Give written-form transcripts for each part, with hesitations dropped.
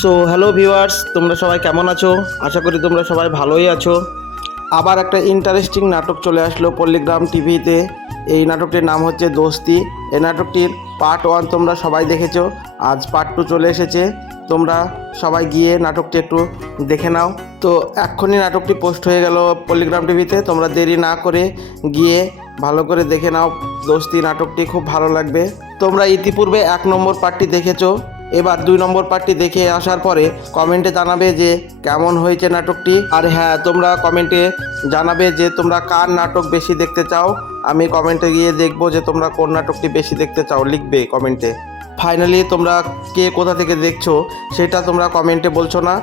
So hello viewers, তোমরা সবাই কেমন আছো? আশা করি তোমরা সবাই ভালোই আছো। আবার একটা ইন্টারেস্টিং নাটক চলে আসলো পল্লীগ্রাম টিভিতে। এই নাটকটির নাম হচ্ছে দোস্তি। এই নাটকটির পার্ট 1 তোমরা সবাই দেখেছো, আজ পার্ট 2 চলে এসেছে। তোমরা সবাই গিয়ে নাটকটি একটু দেখে নাও। তো এক্ষুনি নাটকটি পোস্ট হয়ে গেল পল্লীগ্রাম টিভিতে, তোমরা দেরি না করে গিয়ে ভালো করে দেখে নাও। দোস্তি নাটকটি খুব ভালো লাগবে। তোমরা ইতিপূর্বে 1 নম্বর পার্টটি দেখেছো, এবার 2 নম্বর পার্টটি দেখে আসার পরে কমেন্টে জানাবে যে কেমন হয়েছে নাটকটি। আর হ্যাঁ, তোমরা কমেন্টে জানাবে যে তোমরা কার নাটক বেশি দেখতে চাও। আমি কমেন্টে গিয়ে দেখবো যে তোমরা কোন নাটকটি বেশি দেখতে চাও, লিখবে কমেন্টে। ফাইনালি তোমরা কে কোথা থেকে দেখছো সেটা তোমরা কমেন্টে বলছো না,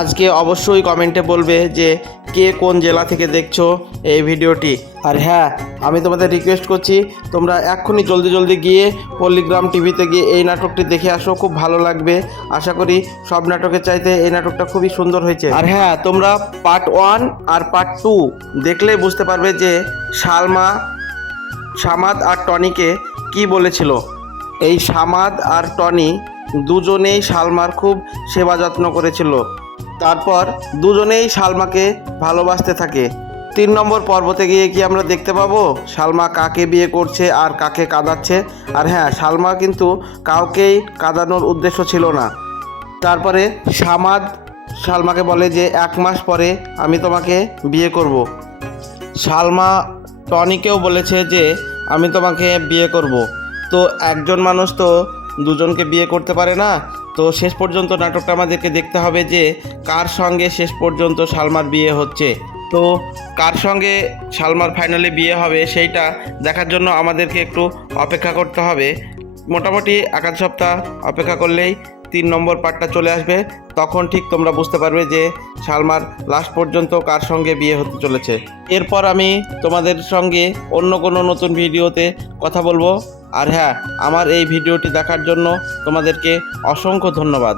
আজকে অবশ্যই কমেন্টে বলবে যে কে কোন জেলা থেকে দেখছো এই ভিডিওটি। আর হ্যাঁ, আমি তোমাদের রিকোয়েস্ট করছি তোমরা এক্ষুনি জলদি গিয়ে পল্লীগ্রাম টিভিতে গিয়ে এই নাটকটি দেখে আসো, খুব ভালো লাগবে। আশা করি সব নাটকের চাইতে এই নাটকটা খুবই সুন্দর হয়েছে। আর হ্যাঁ, তোমরা পার্ট 1 আর পার্ট 2 দেখলেই বুঝতে পারবে যে সামাদ আর টনিকে কি বলেছিল। এই সামাদ আর টনি দুজনেই সালমার খুব সেবা যত্ন করেছিল, তারপর দুজনেই সালমাকে ভালোবাসতে থাকে। 3 নম্বর পর্বতে গিয়ে কি আমরা দেখতে পাবো সালমা কাকে বিয়ে করছে আর কাকে কাঁদাচ্ছে। আর হ্যাঁ, সালমা কিন্তু কাউকেই কাঁদানোর উদ্দেশ্য ছিল না। তারপরে সালমাকে বলে যে 1 মাস পরে আমি তোমাকে বিয়ে করব। সালমা টনিকেও বলেছে যে আমি তোমাকে বিয়ে করব। তো একজন মানুষ তো দুজনকে বিয়ে করতে পারে না। তো শেষ পর্যন্ত নাটকটা আমাদেরকে দেখতে হবে যে কার সঙ্গে শেষ পর্যন্ত সালমার বিয়ে হচ্ছে। তো কার সঙ্গে সালমার ফাইনালি বিয়ে হবে সেইটা দেখার জন্য আমাদেরকে একটু অপেক্ষা করতে হবে। মোটামুটি 1 সপ্তাহ অপেক্ষা করলেই 3 নম্বর পার্টটা চলে আসবে। তখন ঠিক তোমরা বুঝতে পারবে যে সালমার লাস্ট পর্যন্ত কার সঙ্গে বিয়ে হতে চলেছে। এরপর আমি তোমাদের সঙ্গে অন্য কোনো নতুন ভিডিওতে কথা বলবো। আর হ্যাঁ, আমার এই ভিডিওটি দেখার জন্য তোমাদেরকে অসংখ্য ধন্যবাদ।